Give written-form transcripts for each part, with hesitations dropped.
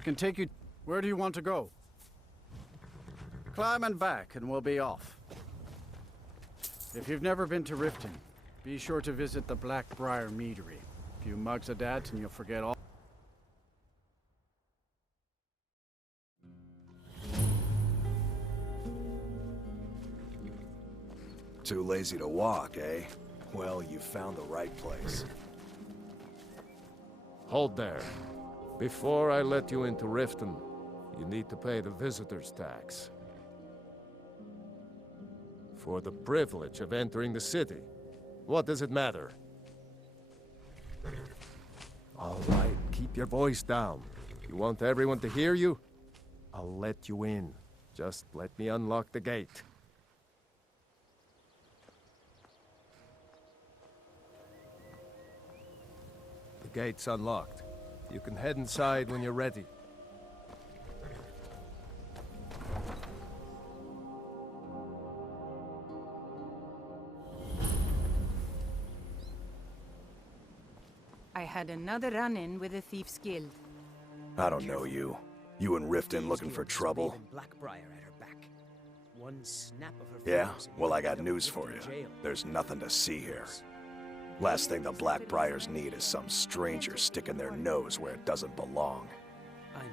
I can take you... Where do you want to go? Climb and back, and we'll be off. If you've never been to Riften, be sure to visit the Blackbriar Meadery. A few mugs of that, and you'll forget all... Too lazy to walk, eh? Well, you found the right place. Hold there. Before I let you into Riften, you need to pay the visitor's tax. For the privilege of entering the city. What does it matter? All right, keep your voice down. You want everyone to hear you? I'll let you in. Just let me unlock the gate. The gate's unlocked. You can head inside when you're ready. I had another run-in with the Thieves' Guild. I don't know you. You in Riften looking for trouble? Yeah? Well, I got news for you. There's nothing to see here. Last thing the Blackbriars need is some stranger sticking their nose where it doesn't belong. I know.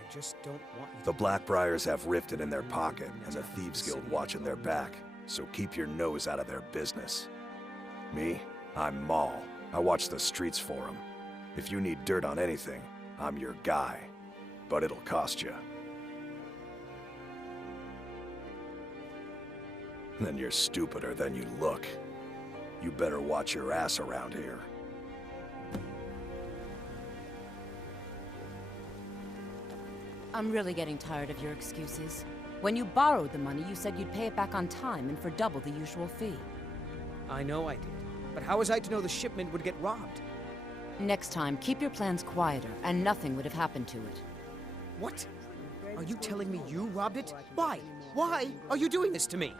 I just don't want you. The Blackbriars have Riften in their pocket as a Thieves' Guild watching their back, so keep your nose out of their business. Me? I'm Maul. I watch the streets for them. If you need dirt on anything, I'm your guy. But it'll cost you. Then you're stupider than you look. You better watch your ass around here. I'm really getting tired of your excuses. When you borrowed the money, you said you'd pay it back on time and for double the usual fee. I know I did. But how was I to know the shipment would get robbed? Next time, keep your plans quieter, and nothing would have happened to it. What? Are you telling me you robbed it? Why? Why are you doing this to me?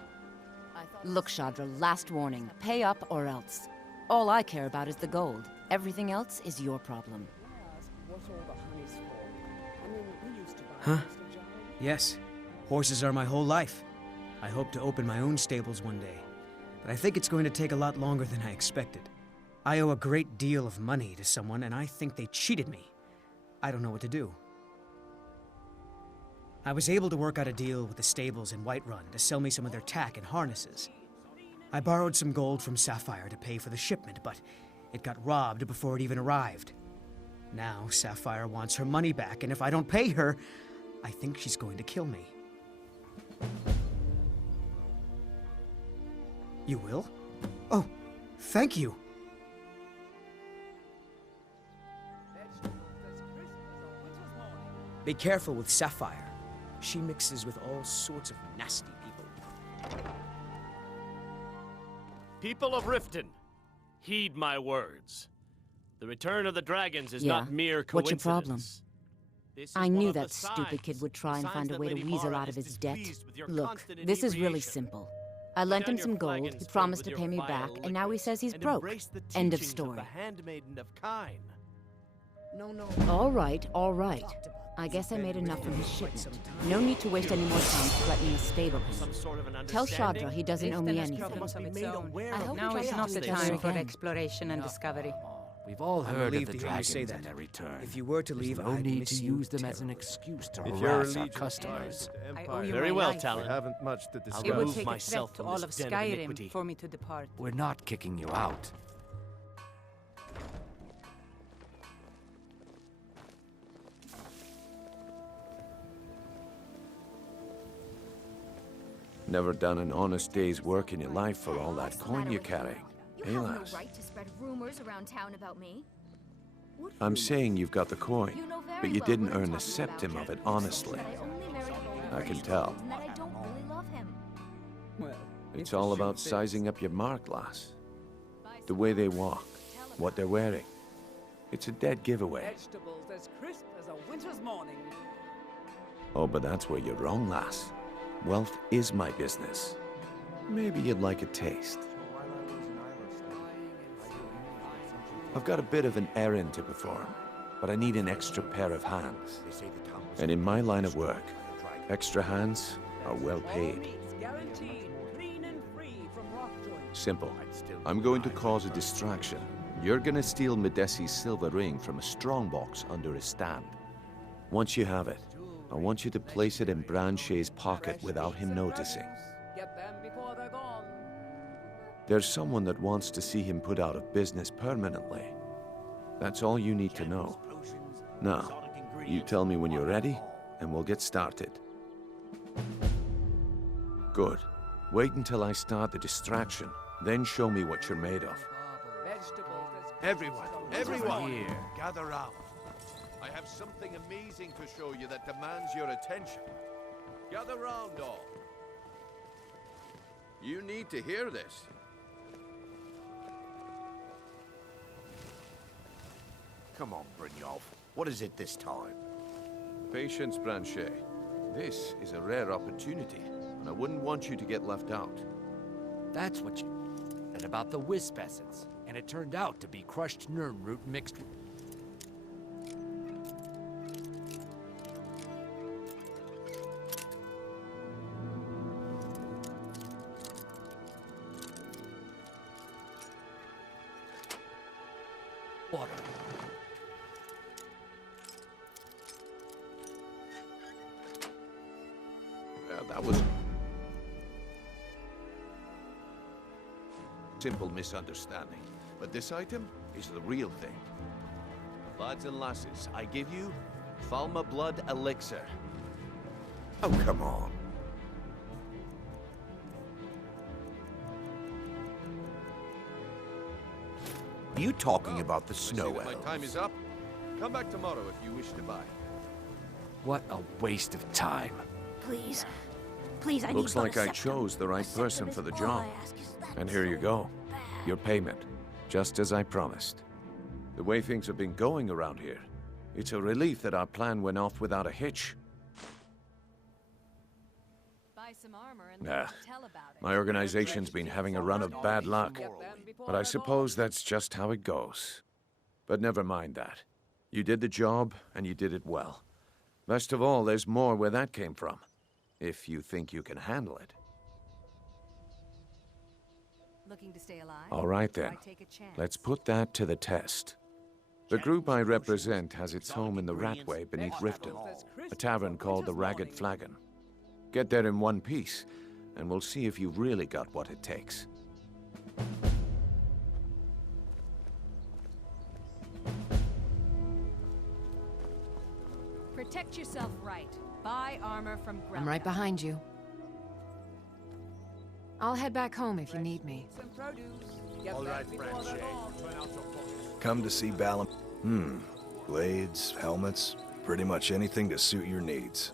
Look, Shadra, last warning. Pay up or else. All I care about is the gold. Everything else is your problem. Huh? Yes. Horses are my whole life. I hope to open my own stables one day. But I think it's going to take a lot longer than I expected. I owe a great deal of money to someone, and I think they cheated me. I don't know what to do. I was able to work out a deal with the stables in Whiterun to sell me some of their tack and harnesses. I borrowed some gold from Sapphire to pay for the shipment, but it got robbed before it even arrived. Now Sapphire wants her money back, and if I don't pay her, I think she's going to kill me. You will? Oh, thank you. Be careful with Sapphire. She mixes with all sorts of nasty people. People of Riften, heed my words. The return of the dragons is not mere coincidence. What's your problem? I knew that stupid kid would try and find a way to weasel out of his debt. Look, this is really simple. I lent him some gold, he promised to pay me back, and now he says he's broke. End of story. All right, all right. I guess I made enough from his shipment. No need to waste any more time threatening a stable him. Tell Shadra he doesn't owe me anything. I hope Now is not the time for exploration and discovery. We've all heard of the dragons and their return. If you were to leave, There's no I'd need miss to you use them as terribly. an excuse to If you're harass our allegiant customers. I owe you Very my well, life. Talon. We haven't much to discuss. It would remove take a myself threat to from all this of den of Skyrim iniquity. for me to depart. We're not kicking you out. Never done an honest day's work in your life for all that coin you carry. You have no lass? right to spread rumors around town about me. I'm saying you've got the coin, You know very but you well didn't what I'm earn the talking about. septim of it honestly. That I only married a I can rich tell. and that I don't really love him. Well, It's all about sizing up your mark, lass. The way they walk, what they're wearing. It's a dead giveaway. Vegetables as crisp as a winter's morning. Oh, but that's where you're wrong, lass. Wealth is my business. Maybe you'd like a taste. I've got a bit of an errand to perform. but I need an extra pair of hands. And in my line of work, extra hands are well paid. Simple. I'm going to cause a distraction. You're gonna steal Medesi's silver ring from a strongbox under his stand. Once you have it, I want you to place it in Branchet's pocket without him noticing. Get them before they're gone. There's someone that wants to see him put out of business permanently. That's all you need to know. Now, you tell me when you're ready, and we'll get started. Good. Wait until I start the distraction, then show me what you're made of. Everyone here, gather round. I have something amazing to show you that demands your attention. Gather round, all. You need to hear this. Come on, Brynjolf. What is it this time? Patience, Branchet. This is a rare opportunity, and I wouldn't want you to get left out. That's what you said about the wisp essence, and it turned out to be crushed nirn root mixed with... water. Well, that was... simple misunderstanding. But this item is the real thing. Lads and lasses, I give you Falma Blood Elixir. Oh, come on. You talking about the snow My elves? time is up. Come back tomorrow if you wish to buy. What a waste of time. Please. Please, I Looks need like I chose the right person for the job. And here you go. Your payment. Just as I promised. The way things have been going around here, it's a relief that our plan went off without a hitch. Buy some armor and Nah. tell about it. My organization's been having a run of bad luck. But I suppose that's just how it goes. But never mind that. You did the job, and you did it well. Best of all, there's more where that came from. If you think you can handle it. Looking to stay alive? All right Or then. I take a chance? Let's put that to the test. The group I represent has its home in the Ratway beneath Riften, a tavern called the Ragged Flagon. Get there in one piece, and we'll see if you've really got what it takes. Protect yourself right. Buy armor from Grelka. I'm right behind you. I'll head back home if you need me. All right, Branchet. Come to see Balam. Blades, helmets, pretty much anything to suit your needs.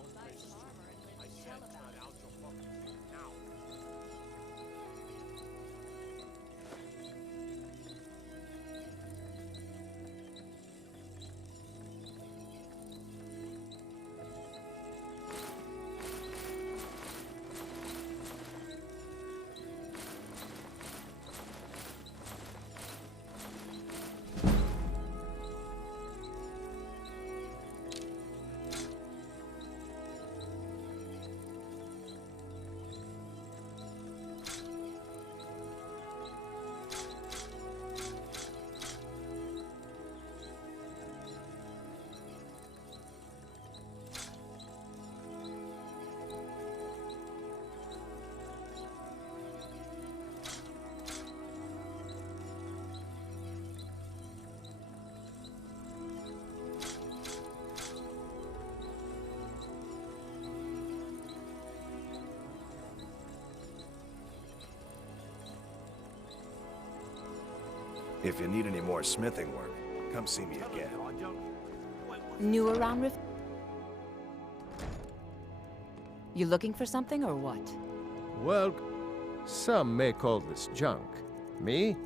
If you need any more smithing work, come see me again. New around Rift? You looking for something or what? Well, some may call this junk. Me?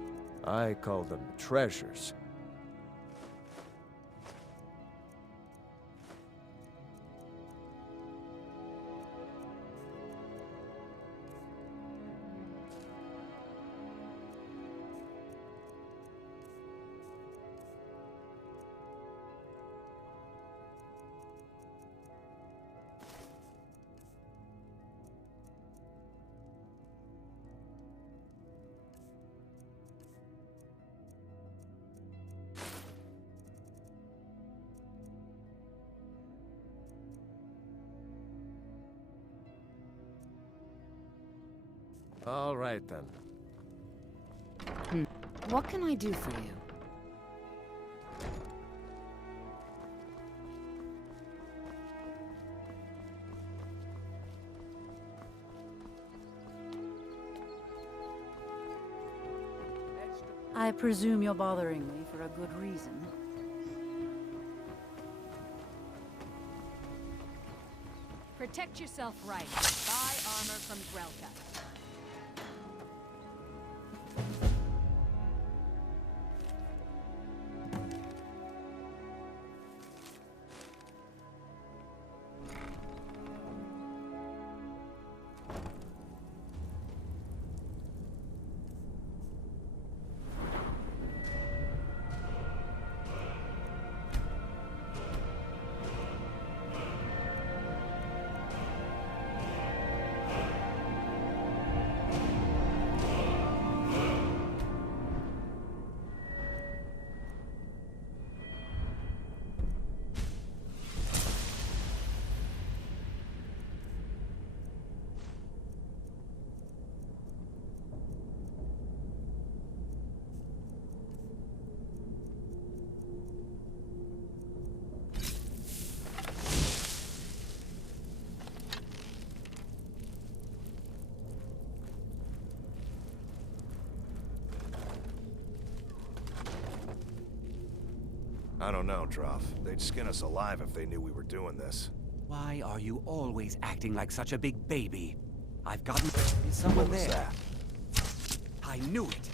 I call them treasures. All right, then. What can I do for you? I presume you're bothering me for a good reason. Protect yourself right. Buy armor from Grelka. I don't know, Droff. They'd skin us alive if they knew we were doing this. Why are you always acting like such a big baby? I've gotten... Is someone What was there? that? I knew it!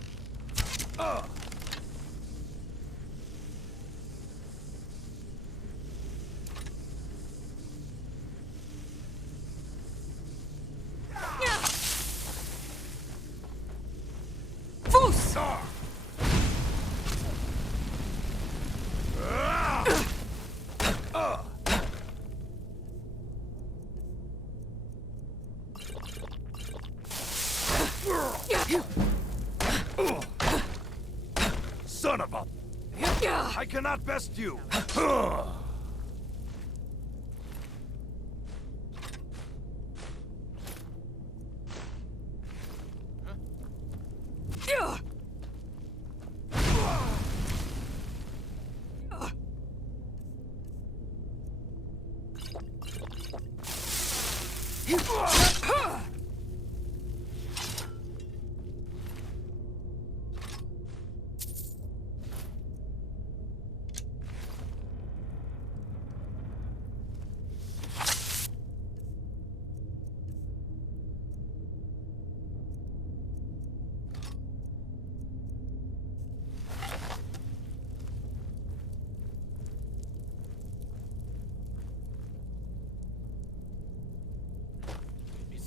Son of a... I cannot best you!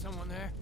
Someone there?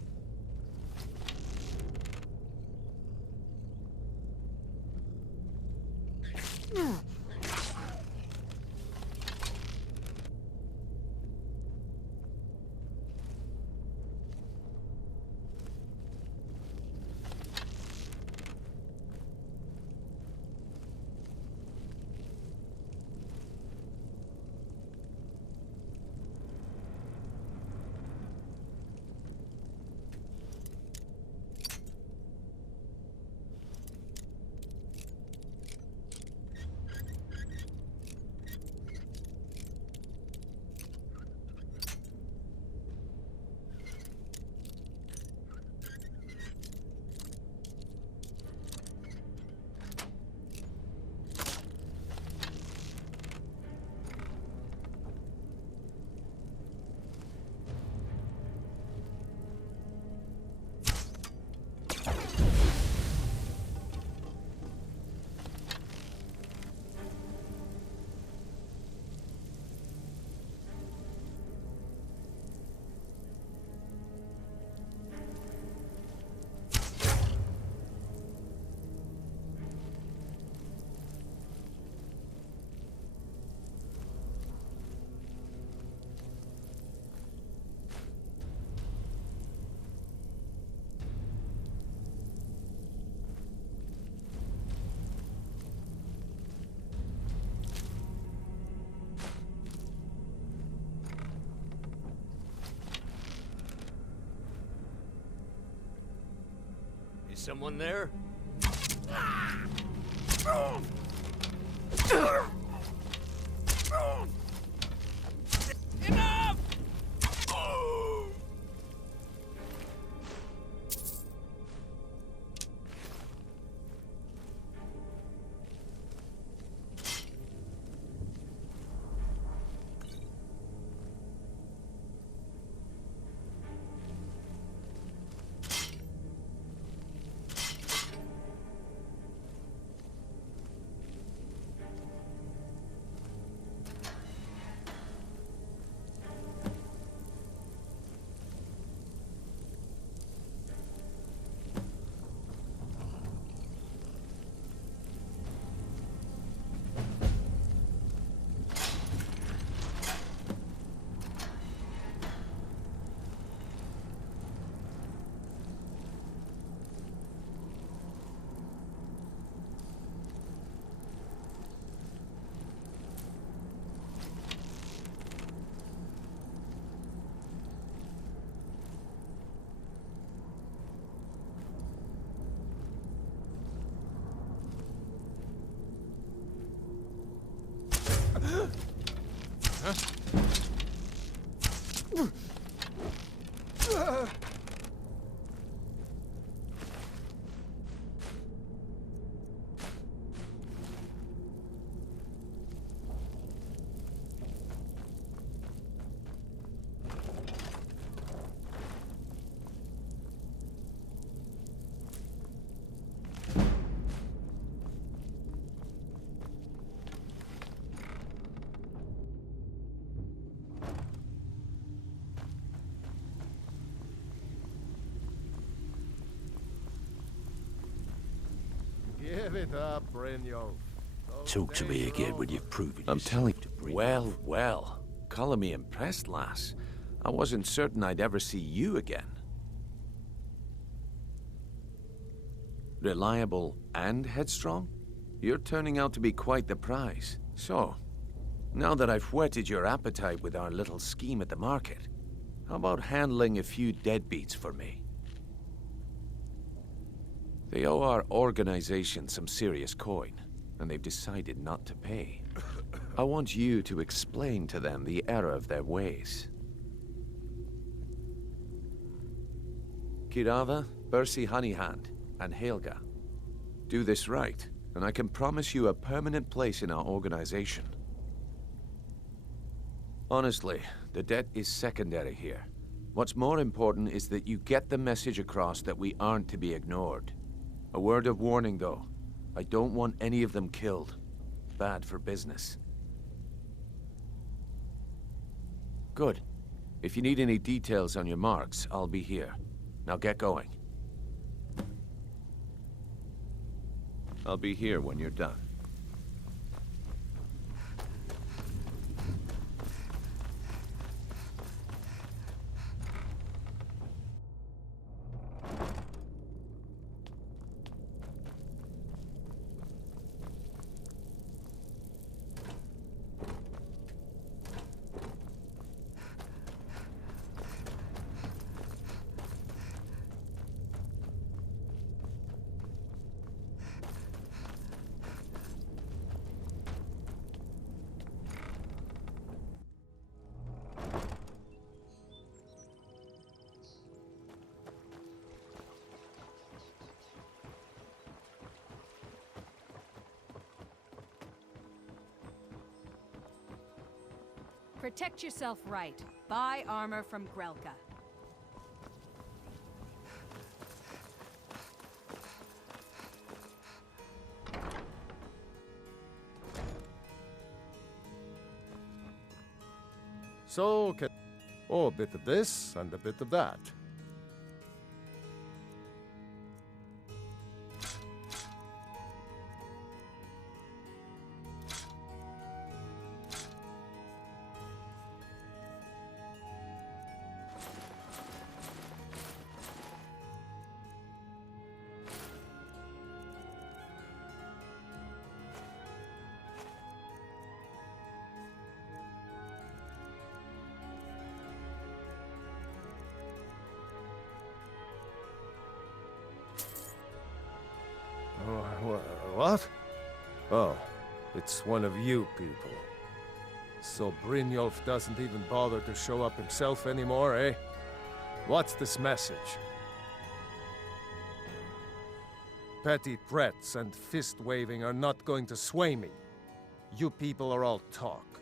Is someone there? Enough! Give it up, Breton. Talk to me again when you've proven I'm yourself telling to you. bring Well, well. Calling me impressed, lass. I wasn't certain I'd ever see you again. Reliable and headstrong? You're turning out to be quite the prize. So, now that I've whetted your appetite with our little scheme at the market, how about handling a few deadbeats for me? They owe our organization some serious coin, and they've decided not to pay. I want you to explain to them the error of their ways. Kirava, Bersi Honeyhand, and Helga. Do this right, and I can promise you a permanent place in our organization. Honestly, the debt is secondary here. What's more important is that you get the message across that we aren't to be ignored. A word of warning, though. I don't want any of them killed. Bad for business. Good. If you need any details on your marks, I'll be here. Now get going. I'll be here when you're done. Protect yourself right. Buy armor from Grelka. So, oh, a bit of this and a bit of that. What? Oh, it's one of you people. So Brynjolf doesn't even bother to show up himself anymore, eh? What's this message? Petty threats and fist-waving are not going to sway me. You people are all talk,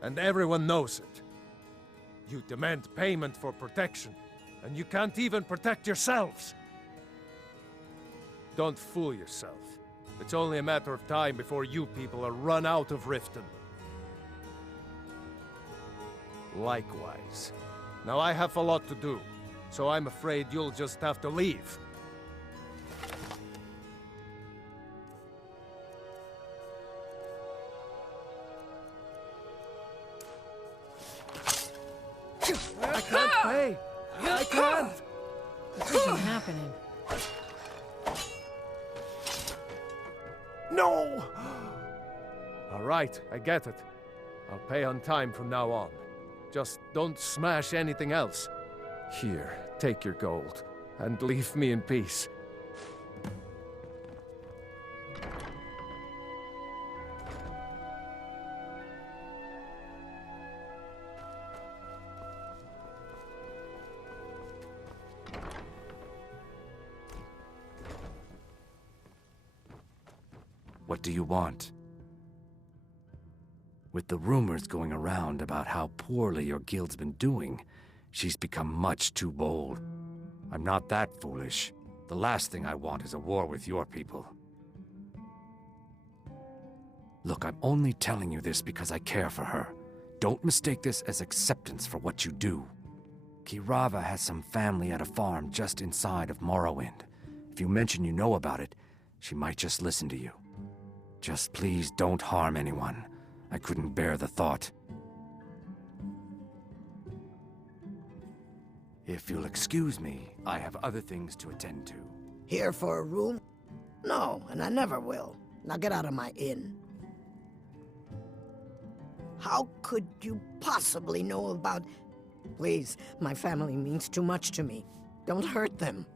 and everyone knows it. You demand payment for protection, and you can't even protect yourselves. Don't fool yourself. It's only a matter of time before you people are run out of Riften. Likewise. Now I have a lot to do, so I'm afraid you'll just have to leave. I can't pay! I can't! This isn't happening. No! All right, I get it. I'll pay on time from now on. Just don't smash anything else. Here, take your gold, and leave me in peace. What do you want? With the rumors going around about how poorly your guild's been doing, she's become much too bold. I'm not that foolish. The last thing I want is a war with your people. Look, I'm only telling you this because I care for her. Don't mistake this as acceptance for what you do. Kirava has some family at a farm just inside of Morrowind. If you mention you know about it, she might just listen to you. Just please don't harm anyone. I couldn't bear the thought. If you'll excuse me, I have other things to attend to. Here for a room? No, and I never will. Now get out of my inn. How could you possibly know about... Please, my family means too much to me. Don't hurt them.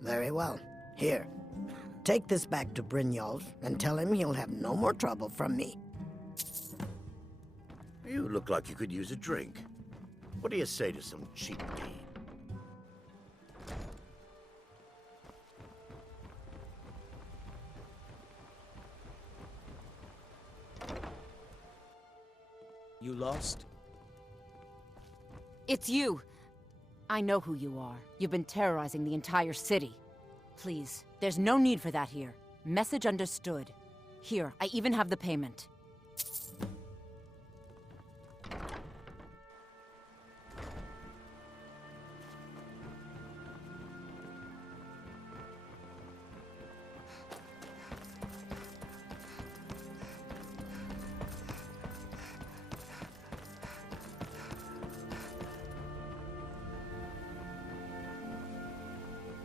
Very well. Here. Take this back to Brynjolf and tell him he'll have no more trouble from me. You look like you could use a drink. What do you say to some cheap mead? You lost? It's you! I know who you are. You've been terrorizing the entire city. Please, there's no need for that here. Message understood. Here, I even have the payment.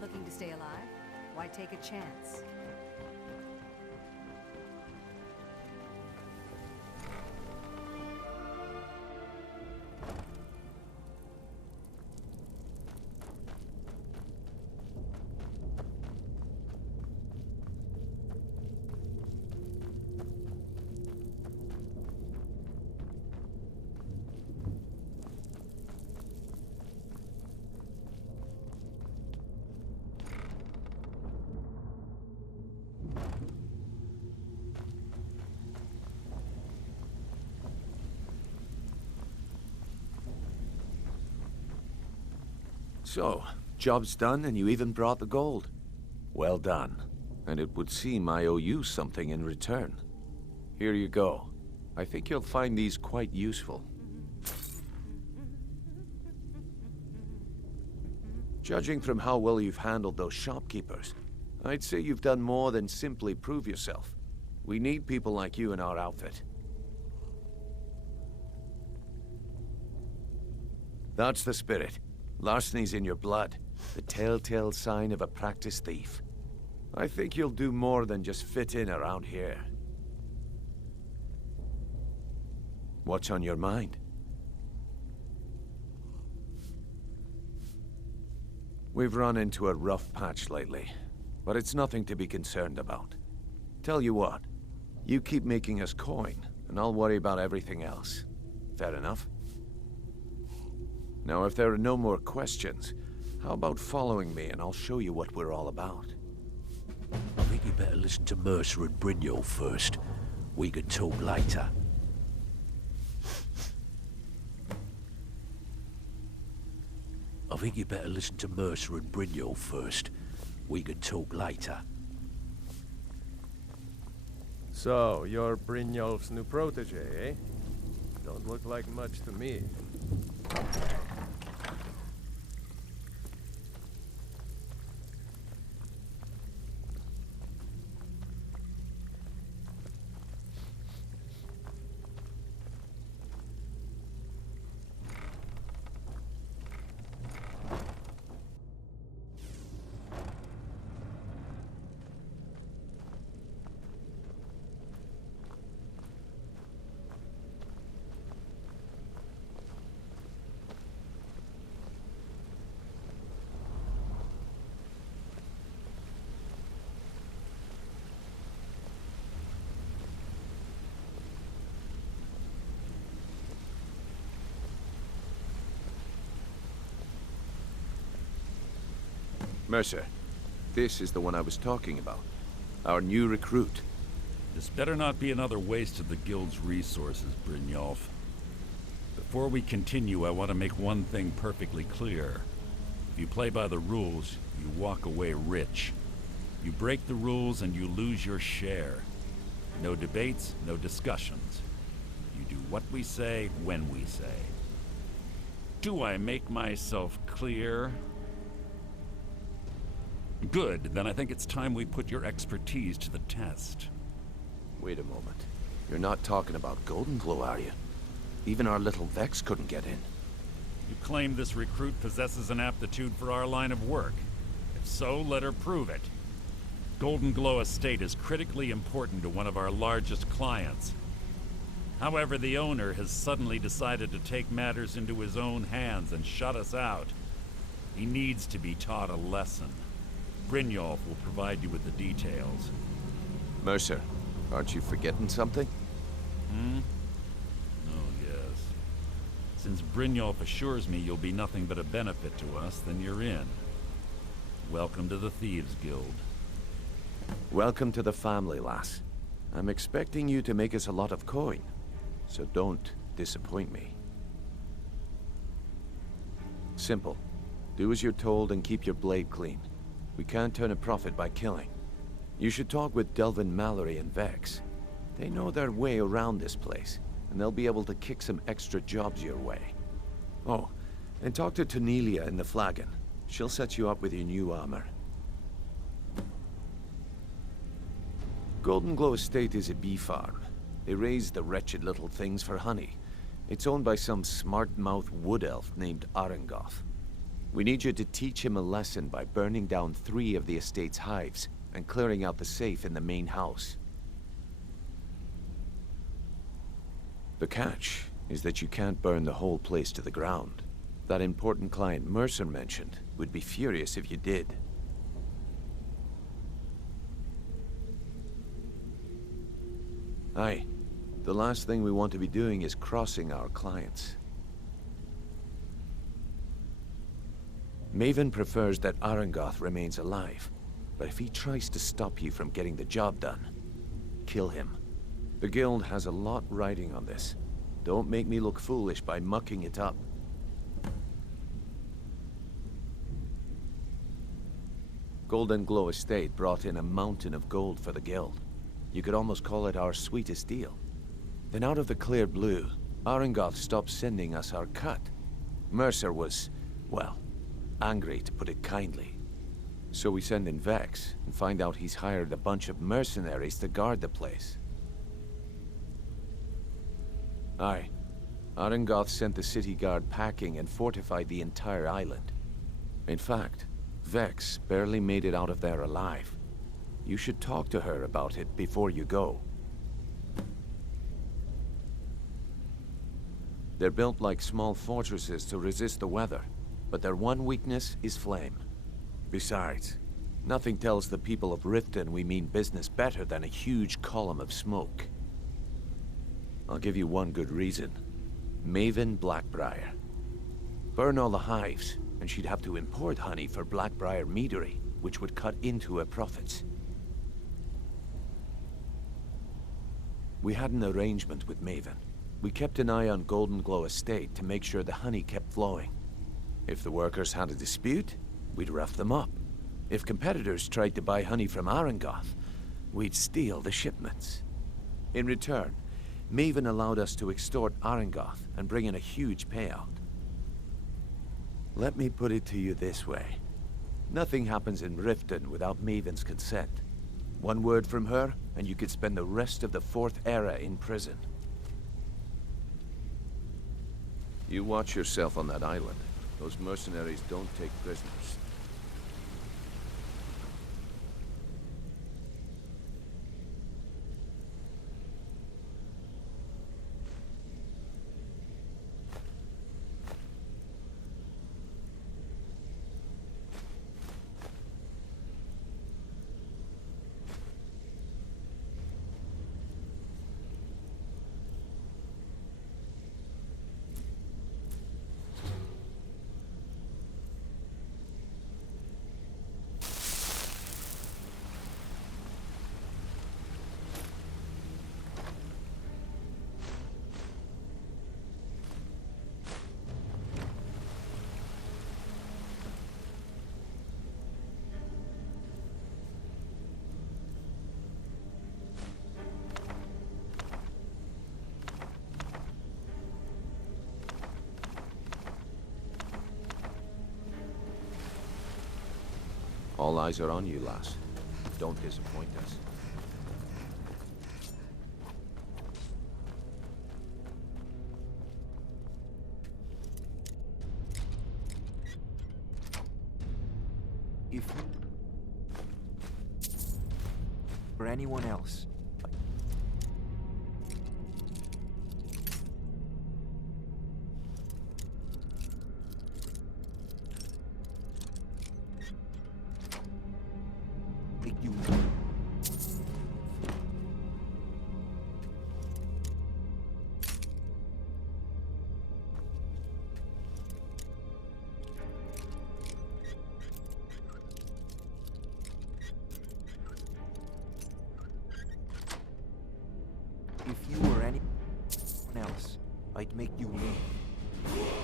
Looking to stay alive? Why take a chance? So, job's done and you even brought the gold. Well done. And it would seem I owe you something in return. Here you go. I think you'll find these quite useful. Judging from how well you've handled those shopkeepers, I'd say you've done more than simply prove yourself. We need people like you in our outfit. That's the spirit. Larceny's in your blood, the telltale sign of a practiced thief. I think you'll do more than just fit in around here. What's on your mind? We've run into a rough patch lately. but it's nothing to be concerned about. Tell you what, you keep making us coin, and I'll worry about everything else. Fair enough? Now, if there are no more questions, how about following me and I'll show you what we're all about? I think you better listen to Mercer and Brynjolf first. We can talk later. I think you better listen to Mercer and Brynjolf first. We can talk later. So, you're Brynjolf's new protege, eh? Don't look like much to me. Mercer, this is the one I was talking about. Our new recruit. This better not be another waste of the Guild's resources, Brynjolf. Before we continue, I want to make one thing perfectly clear. If you play by the rules, you walk away rich. You break the rules and you lose your share. No debates, no discussions. You do what we say, when we say. Do I make myself clear? Good, then I think it's time we put your expertise to the test. Wait a moment. You're not talking about Golden Glow, are you? Even our little Vex couldn't get in. You claim this recruit possesses an aptitude for our line of work. If so, let her prove it. Golden Glow Estate is critically important to one of our largest clients. However, the owner has suddenly decided to take matters into his own hands and shut us out. He needs to be taught a lesson. Brynjolf will provide you with the details. Mercer, aren't you forgetting something? Oh, yes. Since Brynjolf assures me you'll be nothing but a benefit to us, then you're in. Welcome to the Thieves Guild. Welcome to the family, lass. I'm expecting you to make us a lot of coin, so don't disappoint me. Simple. Do as you're told and keep your blade clean. We can't turn a profit by killing. You should talk with Delvin Mallory and Vex. They know their way around this place, and they'll be able to kick some extra jobs your way. Oh, and talk to Tanelia in the Flagon. She'll set you up with your new armor. Golden Glow Estate is a bee farm. They raise the wretched little things for honey. It's owned by some smart-mouthed wood elf named Arengoth. We need you to teach him a lesson by burning down 3 of the estate's hives and clearing out the safe in the main house. The catch is that you can't burn the whole place to the ground. That important client Mercer mentioned would be furious if you did. Aye. The last thing we want to be doing is crossing our clients. Maven prefers that Arengoth remains alive, but if he tries to stop you from getting the job done, kill him. The Guild has a lot riding on this. Don't make me look foolish by mucking it up. Golden Glow Estate brought in a mountain of gold for the Guild. You could almost call it our sweetest deal. Then out of the clear blue, Arengoth stopped sending us our cut. Mercer was, well, angry, to put it kindly. So we send in Vex and find out he's hired a bunch of mercenaries to guard the place. Aye. Arengoth sent the city guard packing and fortified the entire island. In fact, Vex barely made it out of there alive. You should talk to her about it before you go. They're built like small fortresses to resist the weather, but their one weakness is flame. Besides, Nothing tells the people of Riften we mean business better than a huge column of smoke. I'll give you one good reason. Maven Blackbriar. Burn all the hives, and she'd have to import honey for Blackbriar meadery, which would cut into her profits. We had an arrangement with Maven. We kept an eye on Golden Glow Estate to make sure the honey kept flowing. If the workers had a dispute, we'd rough them up. If competitors tried to buy honey from Arangoth, we'd steal the shipments. In return, Maven allowed us to extort Arangoth and bring in a huge payout. Let me put it to you this way. Nothing happens in Riften without Maven's consent. One word from her, and you could spend the rest of the Fourth Era in prison. You watch yourself on that island. Those mercenaries don't take prisoners. All eyes are on you, lass. Don't disappoint us. If for anyone else. If you were anyone else, I'd make you leave.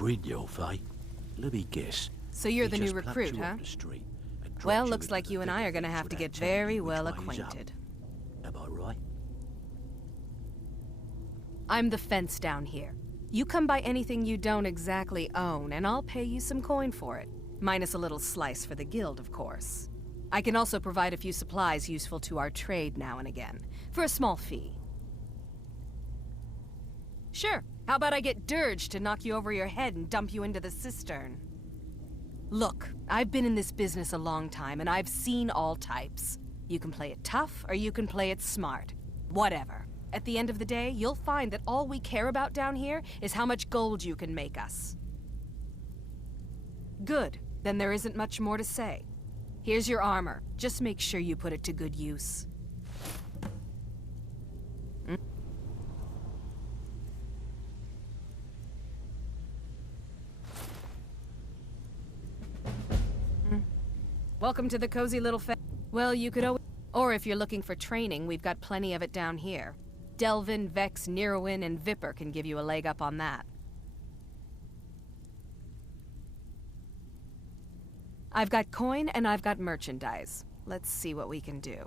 Brynjolf, eh? Let me guess. So you're He the new just plucked recruit, you huh? off the street and dropped Well, you looks into like the you and thick I are of gonna things have to without get telling very you which well way is up. acquainted. Am I right? I'm the fence down here. You come by anything you don't exactly own, and I'll pay you some coin for it. Minus a little slice for the guild, of course. I can also provide a few supplies useful to our trade now and again, for a small fee. Sure. How about I get Dirge to knock you over your head and dump you into the cistern? Look, I've been in this business a long time, and I've seen all types. You can play it tough, or you can play it smart. Whatever. At the end of the day, you'll find that all we care about down here is how much gold you can make us. Good. Then there isn't much more to say. Here's your armor. Just make sure you put it to good use. Welcome to the cozy little Well, you could always... Or if you're looking for training, we've got plenty of it down here. Delvin, Vex, Neruin, and Viper can give you a leg up on that. I've got coin and I've got merchandise. Let's see what we can do.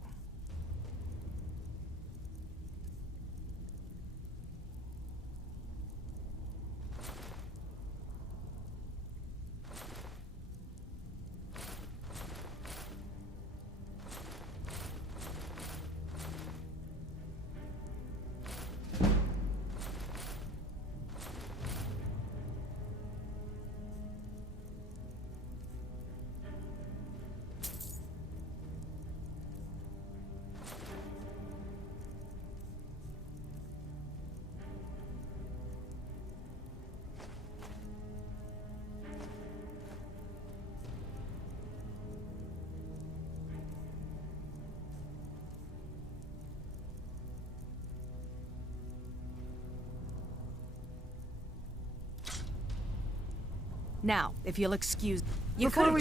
Now, if you'll excuse... Before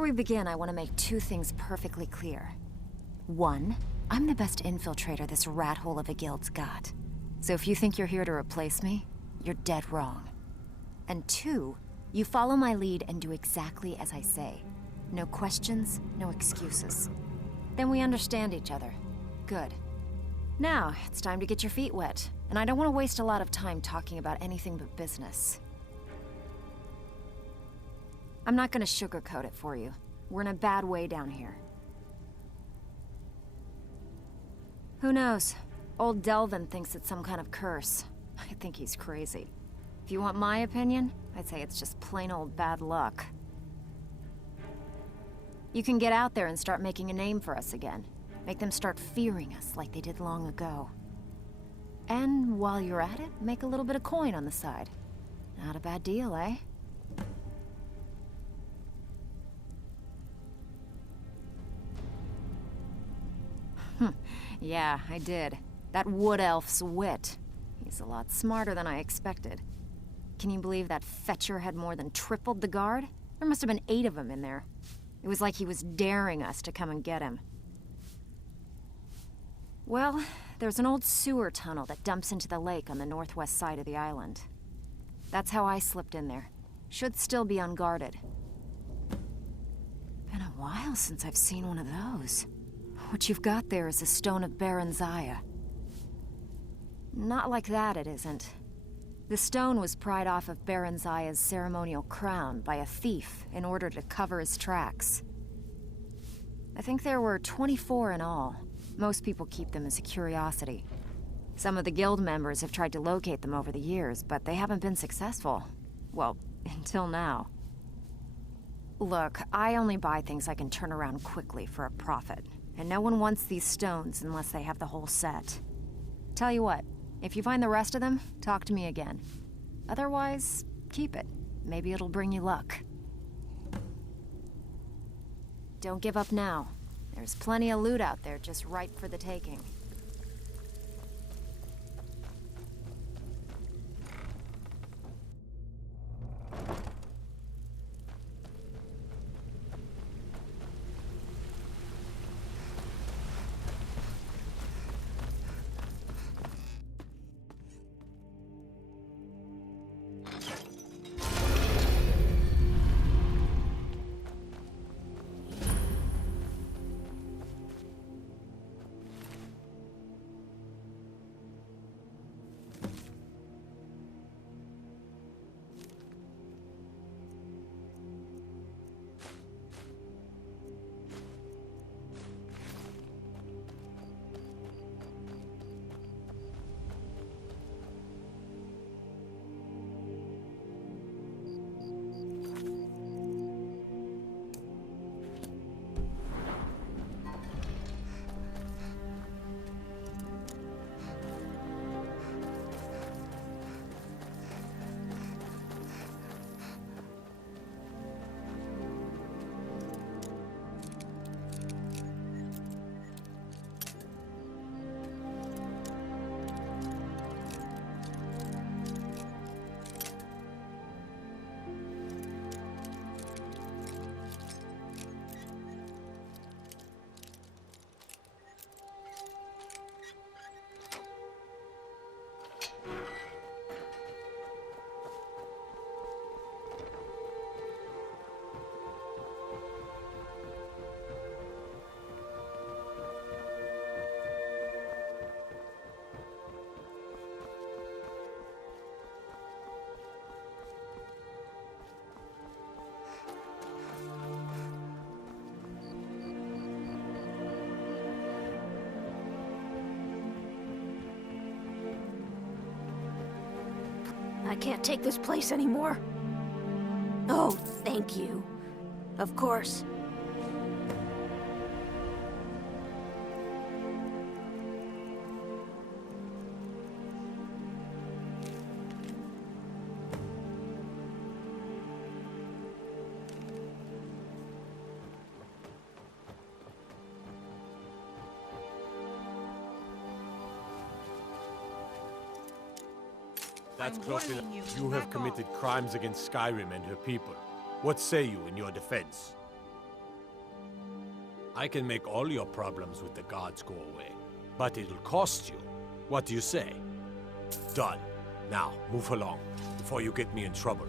we begin, I want to make two things perfectly clear. One, I'm the best infiltrator this rat hole of a guild's got. So if you think you're here to replace me, you're dead wrong. And two, you follow my lead and do exactly as I say. No questions, no excuses. Then we understand each other. Good. Now, it's time to get your feet wet. And I don't want to waste a lot of time talking about anything but business. I'm not gonna sugarcoat it for you. We're in a bad way down here. Who knows? Old Delvin thinks it's some kind of curse. I think he's crazy. If you want my opinion, I'd say it's just plain old bad luck. You can get out there and start making a name for us again. Make them start fearing us like they did long ago. And while you're at it, make a little bit of coin on the side. Not a bad deal, eh? Yeah, I did. That wood elf's wit. He's a lot smarter than I expected. Can you believe that fetcher had more than tripled the guard? There must have been 8 of them in there. It was like he was daring us to come and get him. Well, there's an old sewer tunnel that dumps into the lake on the northwest side of the island. That's how I slipped in there. Should still be unguarded. Been a while since I've seen one of those. What you've got there is a stone of Baron Zaya. Not like that, it isn't. The stone was pried off of Baron Zaya's ceremonial crown by a thief in order to cover his tracks. I think there were 24 in all. Most people keep them as a curiosity. Some of the guild members have tried to locate them over the years, but they haven't been successful. Well, until now. Look, I only buy things I can turn around quickly for a profit. And no one wants these stones unless they have the whole set. Tell you what, if you find the rest of them, talk to me again. Otherwise, keep it. Maybe it'll bring you luck. Don't give up now. There's plenty of loot out there just ripe for the taking. I can't take this place anymore. Oh, thank you. Of course. That's close enough. You have committed crimes against Skyrim and her people. What say you in your defense? I can make all your problems with the gods go away, but it'll cost you. What do you say? Done. Now, move along, before you get me in trouble.